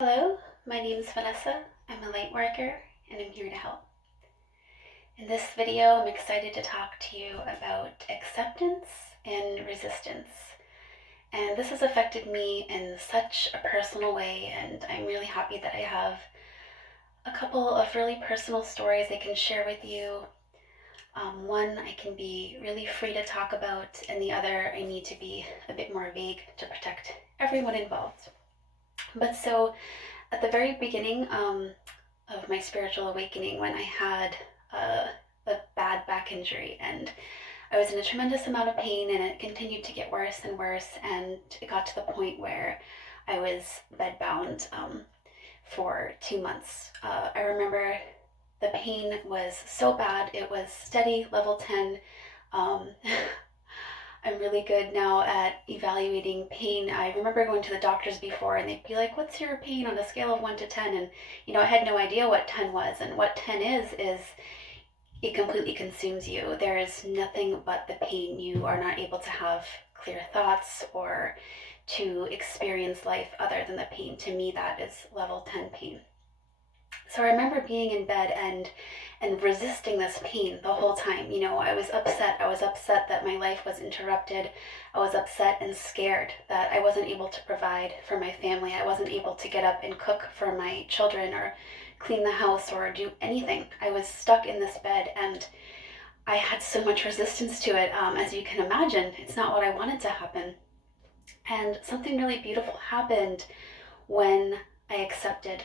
Hello, my name is Vanessa. I'm a light worker and I'm here to help. In this video, I'm excited to talk to you about acceptance and resistance. And this has affected me in such a personal way, and I'm really happy that I have a couple of really personal stories I can share with you. One I can be really free to talk about, and the other I need to be a bit more vague to protect everyone involved. But so at the very beginning of my spiritual awakening, when I had a bad back injury and I was in a tremendous amount of pain, and it continued to get worse and worse, and it got to the point where I was bedbound for 2 months. I remember the pain was so bad. It was steady, level 10. Um, I'm really good now at evaluating pain. I remember going to the doctors before and they'd be like, what's your pain on a scale of 1 to 10? And, I had no idea what 10 was. And what 10 is it completely consumes you. There is nothing but the pain. You are not able to have clear thoughts or to experience life other than the pain. To me, that is level 10 pain. So I remember being in bed and resisting this pain the whole time. I was upset. I was upset that my life was interrupted. I was upset and scared that I wasn't able to provide for my family. I wasn't able to get up and cook for my children or clean the house or do anything. I was stuck in this bed, and I had so much resistance to it. As you can imagine, it's not what I wanted to happen. And something really beautiful happened when I accepted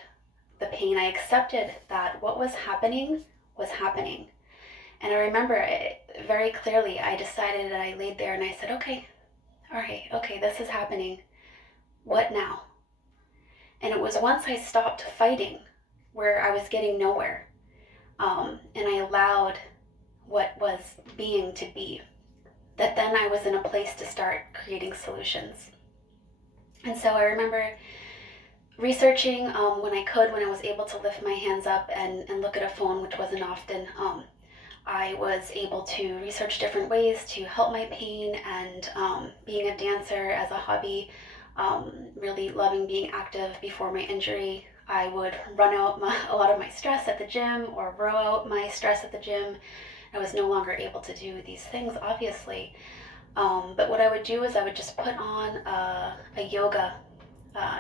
the pain. I accepted that what was happening was happening. And I remember it very clearly. I decided, and I laid there and I said, okay, all right, okay, this is happening. What now? And it was once I stopped fighting where I was getting nowhere, and I allowed what was being to be, that then I was in a place to start creating solutions. And so I remember researching when I was able to lift my hands up and look at a phone, which wasn't often. I was able to research different ways to help my pain, and being a dancer as a hobby, really loving being active before my injury. I would run out a lot of my stress at the gym or row out my stress at the gym. I was no longer able to do these things, obviously. But what I would do is I would just put on a yoga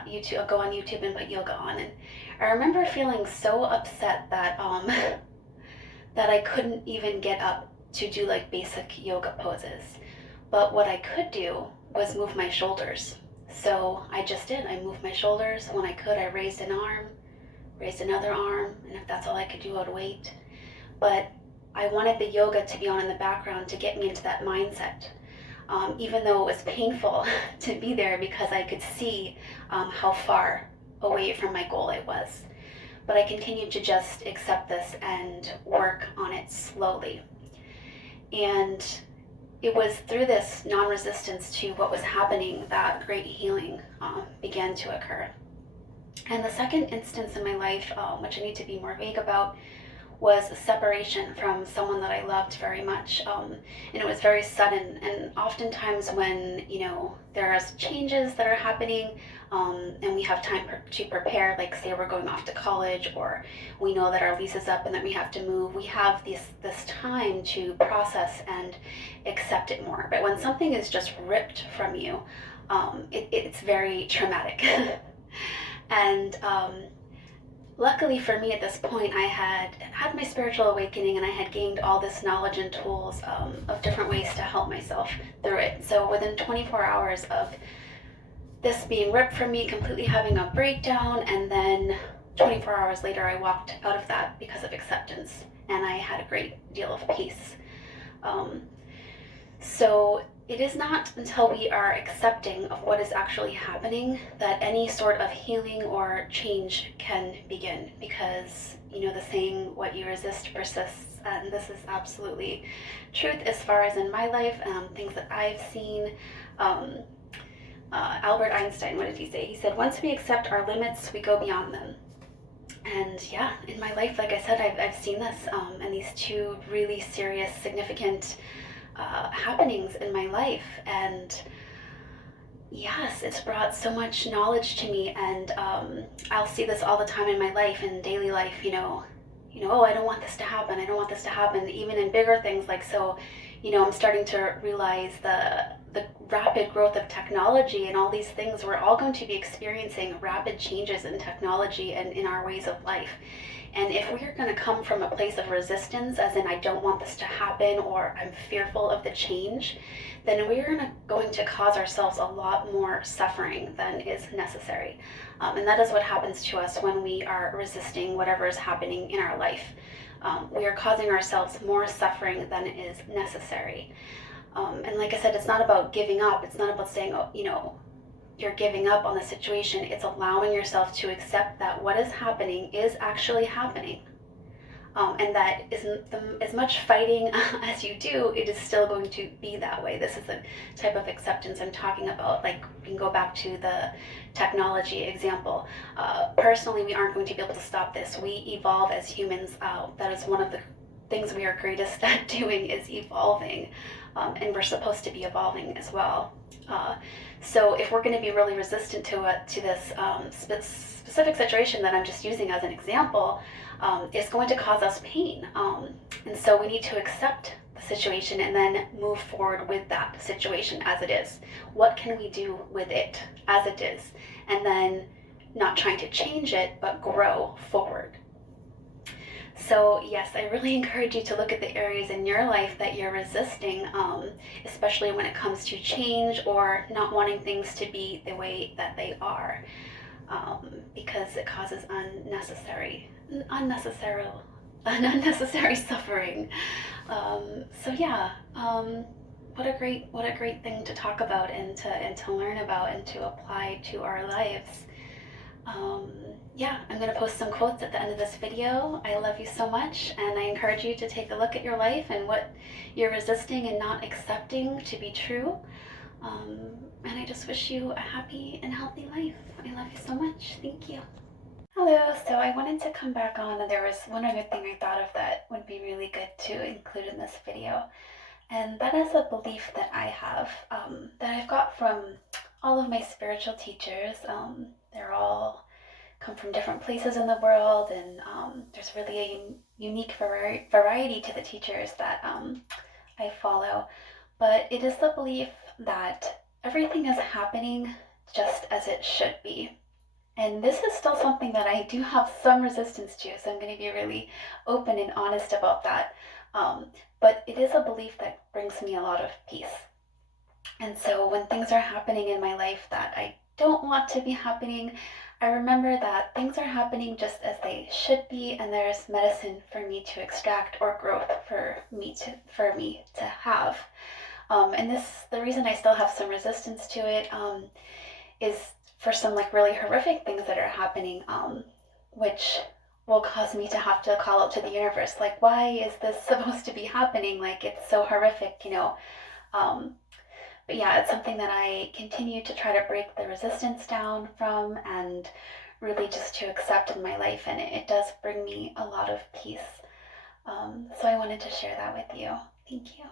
YouTube. I'll go on YouTube and put yoga on, and I remember feeling so upset that that I couldn't even get up to do like basic yoga poses. But what I could do was move my shoulders. So I just did. I moved my shoulders. When I could, I raised an arm, raised another arm, and if that's all I could do, I'd wait. But I wanted the yoga to be on in the background to get me into that mindset. Even though it was painful to be there, because I could see how far away from my goal I was. But I continued to just accept this and work on it slowly. And it was through this non-resistance to what was happening that great healing began to occur. And the second instance in my life, which I need to be more vague about, was a separation from someone that I loved very much. And it was very sudden. And oftentimes when, there are changes that are happening, and we have time to prepare, like say we're going off to college, or we know that our lease is up and that we have to move, we have this time to process and accept it more. But when something is just ripped from you, it's very traumatic. And luckily for me at this point, I had my spiritual awakening, and I had gained all this knowledge and tools of different ways to help myself through it. So within 24 hours of this being ripped from me, completely having a breakdown, and then 24 hours later, I walked out of that because of acceptance, and I had a great deal of peace. So it is not until we are accepting of what is actually happening that any sort of healing or change can begin, because the saying, what you resist persists, and this is absolutely truth as far as in my life, things that I've seen. Albert Einstein, what did he say? He said, once we accept our limits, we go beyond them. And yeah, in my life, like I said, I've seen this, and these two really serious, significant happenings in my life. And Yes, it's brought so much knowledge to me, and I'll see this all the time in my life, in daily life. Oh, I don't want this to happen. I don't want this to happen. Even in bigger things, like so, I'm starting to realize the rapid growth of technology and all these things. We're all going to be experiencing rapid changes in technology and in our ways of life. And if we're going to come from a place of resistance, as in I don't want this to happen or I'm fearful of the change, then we're going to cause ourselves a lot more suffering than is necessary. And that is what happens to us when we are resisting whatever is happening in our life. We are causing ourselves more suffering than is necessary. And like I said, it's not about giving up. It's not about saying, you're giving up on the situation. It's allowing yourself to accept that what is happening is actually happening. And that as much fighting as you do, it is still going to be that way. This is the type of acceptance I'm talking about. Like, we can go back to the technology example. Personally, we aren't going to be able to stop this. We evolve as humans. That is one of the things we are greatest at doing, is evolving. And we're supposed to be evolving as well. So if we're going to be really resistant to this specific situation that I'm just using as an example, it's going to cause us pain. And so we need to accept the situation and then move forward with that situation as it is. What can we do with it as it is? And then not trying to change it, but grow forward. So yes, I really encourage you to look at the areas in your life that you're resisting, especially when it comes to change or not wanting things to be the way that they are, because it causes unnecessary suffering. So yeah, what a great thing to talk about and to learn about and to apply to our lives. Yeah, I'm going to post some quotes at the end of this video. I love you so much, and I encourage you to take a look at your life and what you're resisting and not accepting to be true. And I just wish you a happy and healthy life. I love you so much. Thank you. Hello, so I wanted to come back on, and there was one other thing I thought of that would be really good to include in this video. And that is a belief that I have, that I've got from all of my spiritual teachers. They're all come from different places in the world, and there's really a unique variety to the teachers that I follow. But it is the belief that everything is happening just as it should be. And this is still something that I do have some resistance to, so I'm going to be really open and honest about that. But it is a belief that brings me a lot of peace. And so when things are happening in my life that I don't want to be happening, I remember that things are happening just as they should be, and there's medicine for me to extract or growth for me to have. And the reason I still have some resistance to it is for some like really horrific things that are happening, which will cause me to have to call out to the universe, like, why is this supposed to be happening? Like, it's so horrific, But yeah, it's something that I continue to try to break the resistance down from and really just to accept in my life, and it does bring me a lot of peace. So I wanted to share that with you. Thank you.